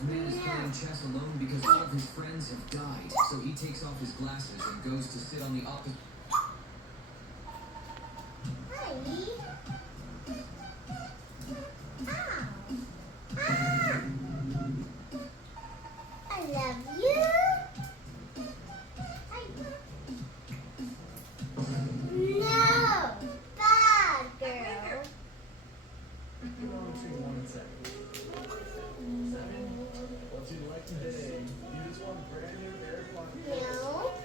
12 man is playing chess alone because all of his friends have died. So he takes off his glasses and goes to sit on the opposite. I love you. No, bad girl. Come on, between 1 and 7. 7? What's your like today? You just want brand new air pocket. No.